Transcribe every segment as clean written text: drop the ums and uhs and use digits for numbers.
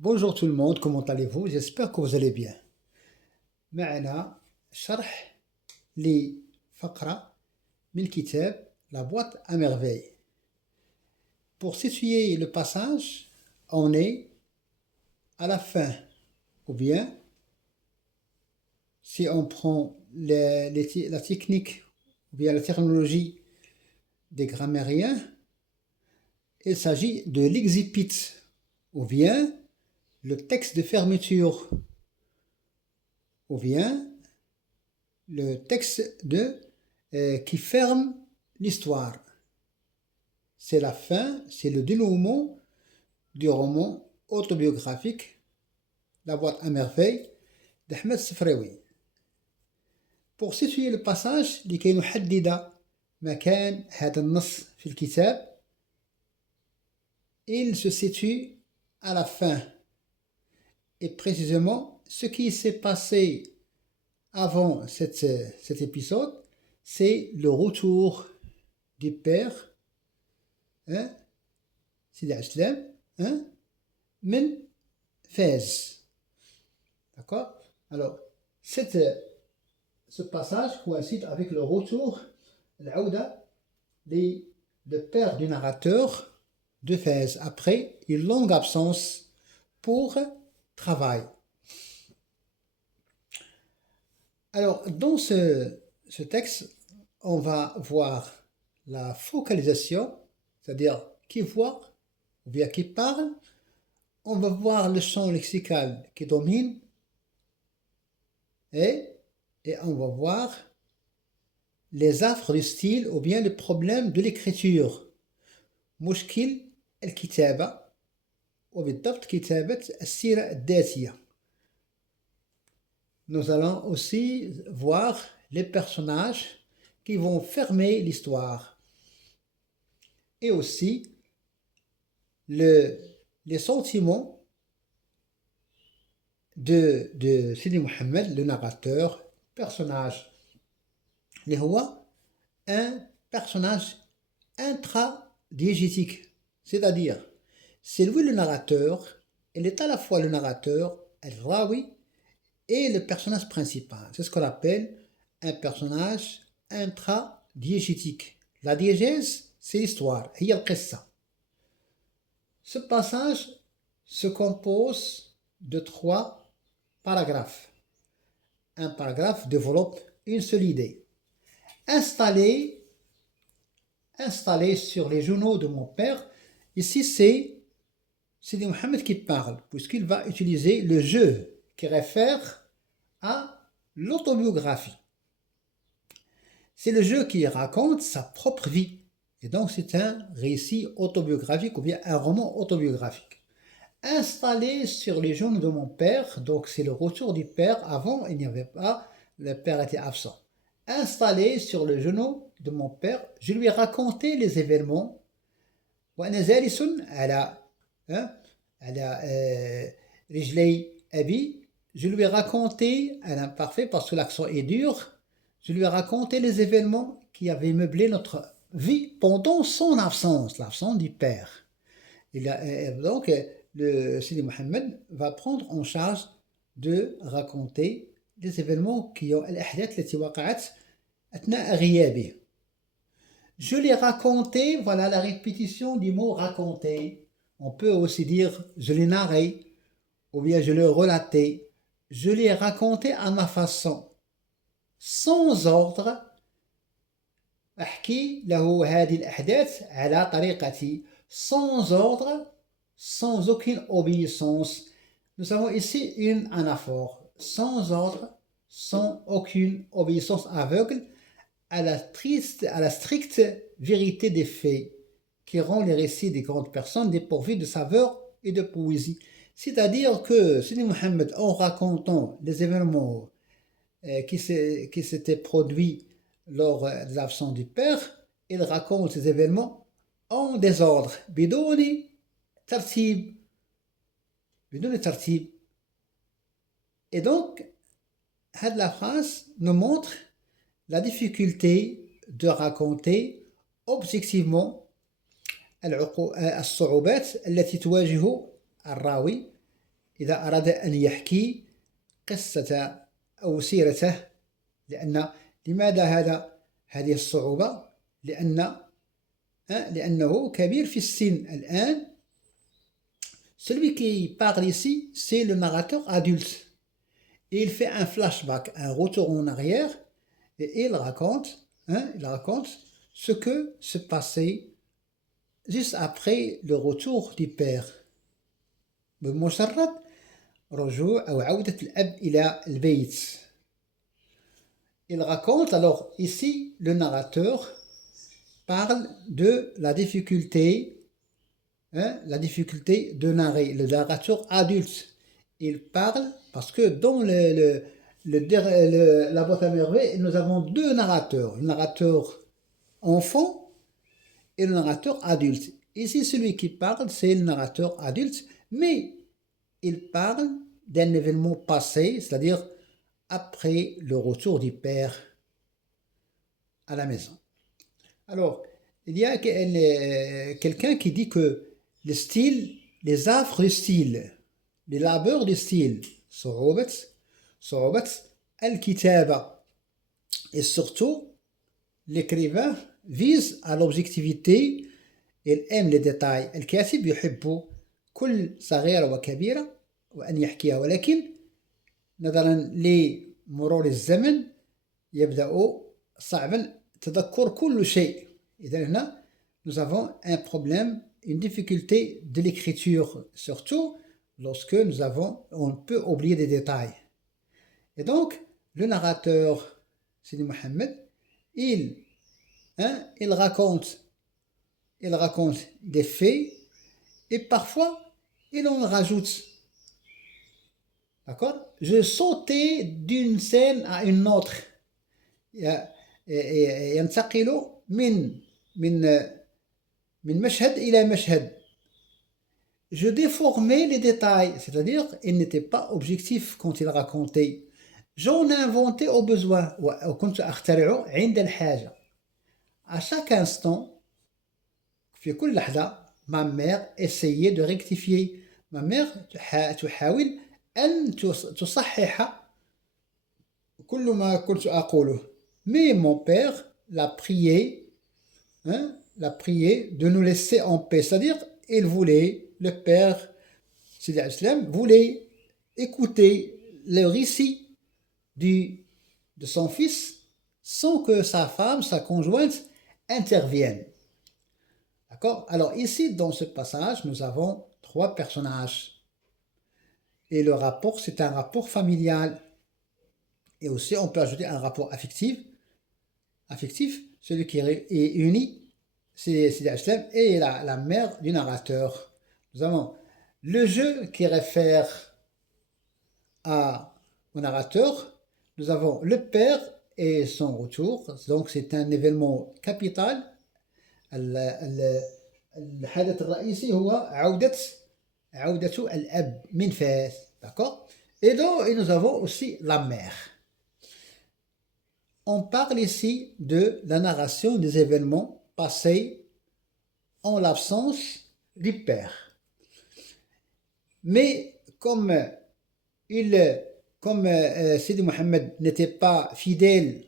Bonjour tout le monde, comment allez-vous? J'espère que vous allez bien. معنا شرح لفقرة من كتاب La boîte à merveilles. Pour situer le passage, on est à la fin, ou bien si on prend la technique ou bien la terminologie des grammairiens, il s'agit de l'exhibit ou bien le texte de fermeture ou bien le texte qui ferme l'histoire. C'est la fin, c'est le dénouement du roman autobiographique La boîte à merveilles d'Ahmed Sefraoui. Pour situer le passage لكي نحدد مكان هذا النص في الكتاب, il se situe à la fin. Et précisément, ce qui s'est passé avant cet épisode, c'est le retour du père, Sidi Aslam, من Fès. D'accord? Alors, ce passage coïncide avec le retour, l'Aouda, le père du narrateur de Fès, après une longue absence pour travail. Alors, dans ce texte, on va voir la focalisation, c'est-à-dire qui voit ou bien qui parle. On va voir le champ lexical qui domine et on va voir les affres du style ou bien les problèmes de l'écriture. مشكل الكتابة وبالضبط كتابة السيرة الذاتية. Nous allons aussi voir les personnages qui vont fermer l'histoire et aussi les sentiments de Sidi Mohamed, le narrateur, personnage. اللي هو un personnage intradiégétique, c'est-à-dire c'est lui le narrateur, il est à la fois le narrateur, el rawi, et le personnage principal. C'est ce qu'on appelle un personnage intradiégétique. La diégèse, c'est l'histoire, هي القصة. Ce passage se compose de 3 paragraphes. Un paragraphe développe une seule idée. Installé sur les genoux de mon père, ici c'est Sidi Mohamed qui parle, puisqu'il va utiliser le jeu qui réfère à l'autobiographie. C'est le jeu qui raconte sa propre vie. Et donc c'est un récit autobiographique ou bien un roman autobiographique. Installé sur les genoux de mon père, donc c'est le retour du père. Avant, il n'y avait pas, le père était absent. Installé sur le genou de mon père, je lui ai raconté les événements. وأنا جالس على رجلي أبي. Je lui ai raconté, un imparfait parce que l'accent est dur, je lui ai raconté les événements qui avaient meublé notre vie pendant son absence, l'absence du père. Donc, le Sidi Mohamed va prendre en charge de raconter les événements qui ont الأحداث التي وقعت أثناء غيابه. Je l'ai raconté, voilà la répétition du mot raconter. On peut aussi dire je l'ai narré ou bien je l'ai relaté. Je l'ai raconté à ma façon, sans ordre. أحكي له هذه الأحداث على طريقتي, sans ordre, sans aucune obéissance. Nous avons ici une anaphore, sans ordre, sans aucune obéissance aveugle à la stricte vérité des faits, qui rend les récits des grandes personnes dépourvus de saveur et de poésie. C'est-à-dire que Sidi Mohamed, en racontant les événements qui s'étaient produits lors de l'absence du père, il raconte ces événements en désordre, بدون ترتيب. Et donc, la phrase nous montre la difficulté de raconter objectivement الصعوبات التي تواجه الراوي إذا أراد أن يحكي قصة أو سيرته. لماذا هذه الصعوبة؟ لأنه كبير في السن الآن. Celui qui parle ici, c'est le narrateur adulte. Et il fait un flashback, un retour en arrière, et il raconte ce que se passait juste après le retour du père. بمجرد رجوع أو عودة الأب إلى البيت. Il raconte, alors ici, le narrateur parle de la difficulté de narrer, le narrateur adulte. Il parle parce que dans la boîte à merveilles, nous avons deux narrateurs, le narrateur enfant et le narrateur adulte. Ici, celui qui parle, c'est le narrateur adulte, mais il parle d'un événement passé, c'est-à-dire après le retour du père à la maison. Alors, il y a quelqu'un qui dit que le style, les affres du style, les labeurs du style, صعوبة الكتابة. Et surtout, l'écrivain vise à l'objectivité. Il aime les détails. الكاتب يحب كل صغيرة وكبيرة وأن يحكيها، ولكن نظرا لمرور الزمن يبدأ صعبا تذكر كل شيء. إذا هنا nous avons un problème, une difficulté de l'écriture, surtout lorsque on peut oublier des détails. Et donc, le narrateur, Sidi Mohammed, il raconte des faits et parfois il en rajoute. D'accord? Je sautais d'une scène à une autre. ينتقل من مشهد إلى مشهد. Je déformais les détails, c'est-à-dire il n'était pas objectif quand il racontait. J'en inventais au besoin. وكنت أخترع عند الحاجة. À chaque instant, في كل لحظة, ma mère essayait de rectifier. Ma mère تحاول أن تصحح كل ما كنت أقوله. Mais mon père l'a prié de nous laisser en paix. C'est-à-dire, le père, Sidi Islam, voulait écouter le récit de son fils sans que sa femme, sa conjointe, intervienne. D'accord? Alors ici, dans ce passage, nous avons trois personnages. Et le rapport, c'est un rapport familial. Et aussi, on peut ajouter un rapport affectif, celui qui est uni, c'est Sidi Islam et la mère du narrateur. Nous avons le jeu qui réfère au narrateur. Nous avons le père et son retour. Donc, c'est un événement capital. الحدث الرئيسي هو عودة الأب من فاس. D'accord? Et nous avons aussi la mère. On parle ici de la narration des événements passés en l'absence du père. Mais comme Sidi Mohammed n'était pas fidèle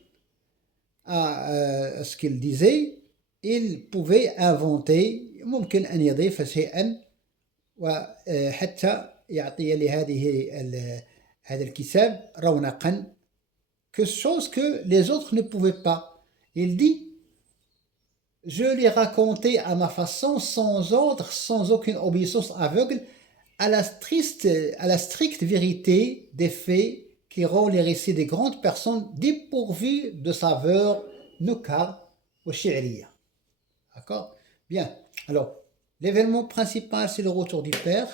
à ce qu'il disait, il pouvait inventer. ممكن أن يضيف شيئا وحتى يعطي هذا الكتاب رونقا, quelque chose que les autres ne pouvaient pas. Il dit: je l'ai raconté à ma façon, sans ordre, sans aucune obéissance aveugle, à la stricte vérité des faits qui rend les récits des grandes personnes dépourvus de saveur, nuka ou shi'riya. D'accord? Bien. Alors, l'événement principal, c'est le retour du père.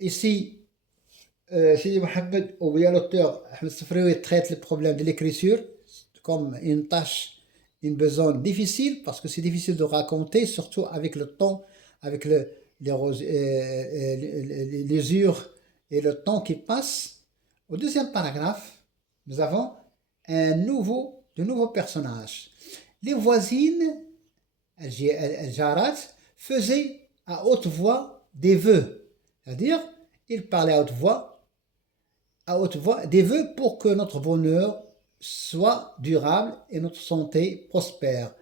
Ici, Sidi Mohammed, ou bien l'auteur Ahmed Safraoui, traite le problème de l'écriture comme une tâche, une besogne difficile, parce que c'est difficile de raconter, surtout avec le temps, avec l'usure et le temps qui passe. Au deuxième paragraphe, nous avons de nouveaux personnages. Les voisines, Al-Jarat, faisaient à haute voix des vœux. C'est-à-dire, il parlait à haute voix, des vœux pour que notre bonheur soit durable et notre santé prospère.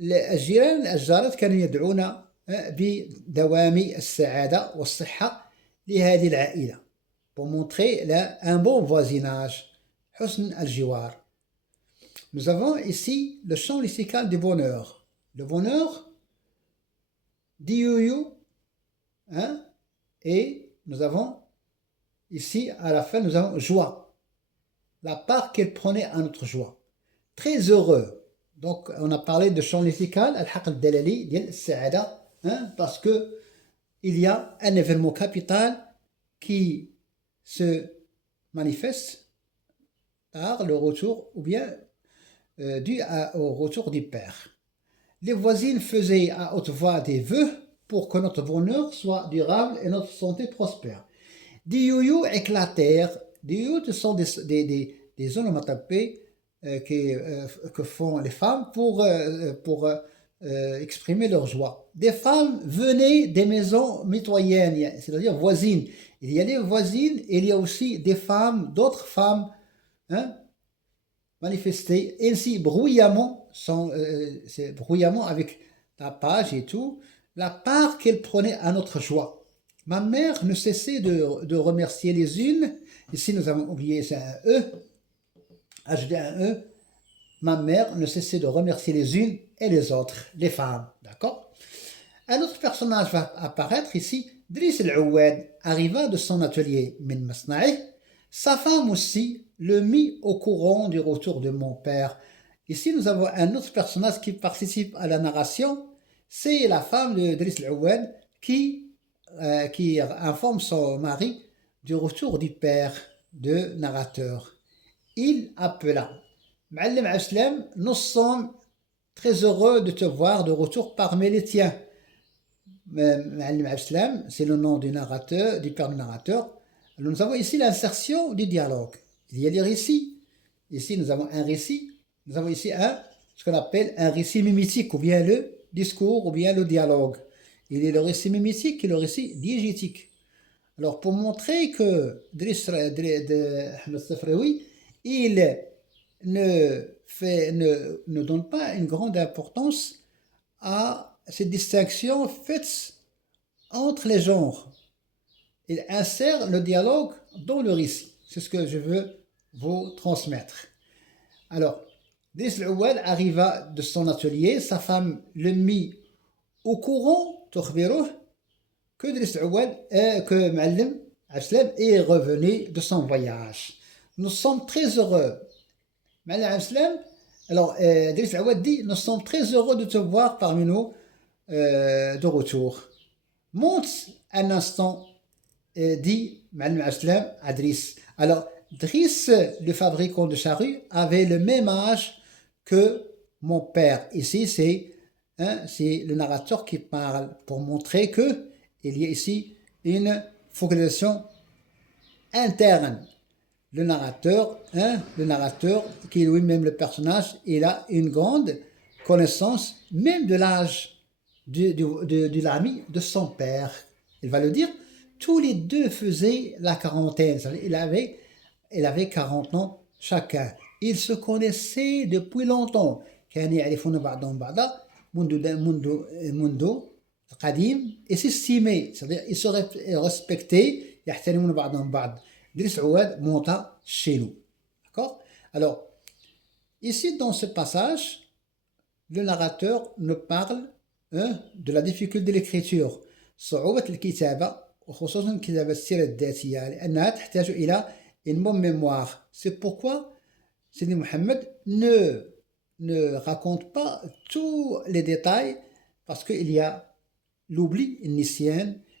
الجيران الجارات كانوا يدعون بدوام السعادة والصحة لهذه العائلة pour montrer un bon voisinage حسن الجوار. Nous avons ici le chant lexical du bonheur. Le bonheur, diouyu, hein, et nous avons ici à la fin, nous avons joie, la part qu'elle prenait à notre joie. Très heureux. Donc, on a parlé de chant lexical, al-haq al-dalali, ديال السعادة, hein, parce que il y a un événement capital qui se manifeste par le retour ou bien au retour du père. Les voisines faisaient à haute voix des vœux pour que notre bonheur soit durable et notre santé prospère. Des youyous éclatèrent. Des youyous, ce sont des onomatopées que font les femmes pour exprimer leur joie. Des femmes venaient des maisons mitoyennes, c'est-à-dire voisines. Il y a des voisines et il y a aussi des femmes, d'autres femmes, hein, manifester ainsi bruyamment, bruyamment avec la page et tout, la part qu'elle prenait à notre joie. Ma mère ne cessait de remercier les unes, ici nous avons oublié, c'est un E, ajouté un E, ma mère ne cessait de remercier les unes et les autres, les femmes, d'accord? Un autre personnage va apparaître ici, Driss al-Ouad arriva de son atelier, min masna'i, sa femme aussi le mit au courant du retour de mon père. Ici, nous avons un autre personnage qui participe à la narration. C'est la femme de Driss al-Ouad qui informe son mari du retour du père, de narrateur. Il appela. Ma'allim Aslam, nous sommes très heureux de te voir de retour parmi les tiens. Ma'allim Aslam, c'est le nom du narrateur, du père du narrateur. Alors, nous avons ici l'insertion du dialogue. Il y a des récits. Ici, nous avons un récit. Nous avons ici ce qu'on appelle un récit mimétique, ou bien le discours, ou bien le dialogue. Il y a le récit mimétique et le récit diégétique. Alors, pour montrer que Ahmed Safraoui, il ne donne pas une grande importance à cette distinction faite entre les genres. Il insère le dialogue dans le récit. C'est ce que je veux vous transmettre. Alors, Driss al-Ouad arriva de son atelier, sa femme le mit au courant, que Driss al-Ouad, que Ma'allim Aslam est revenu de son voyage. Nous sommes très heureux. Ma'allim Aslam, alors Driss al-Ouad dit, nous sommes très heureux de te voir parmi nous de retour. Monte un instant, dit Ma'allim Aslam à Driss. Alors, Driss, le fabricant de charrues, avait le même âge que mon père. Ici, c'est le narrateur qui parle pour montrer que il y a ici une focalisation interne. Le narrateur qui est lui-même le personnage, il a une grande connaissance même de l'âge de l'ami de son père. Il va le dire. Tous les deux faisaient la quarantaine. Il avait 40 ans chacun. Ils se connaissaient depuis longtemps. كانوا يعرفون بعضهم بعضا منذ القديم et s'estimaient. C'est-à-dire ils se respectaient, يحترمون بعضهم بعض. Driss al-Ouad monta chez nous. D'accord? Alors, ici dans ce passage, le narrateur nous parle de la difficulté de l'écriture. صعوبة الكتابة وخصوصا كتابة السيرة الذاتية لأنها تحتاج إلى une bonne mémoire. C'est pourquoi Sidi Mohammed ne raconte pas tous les détails parce qu'il y a l'oubli, النسيان,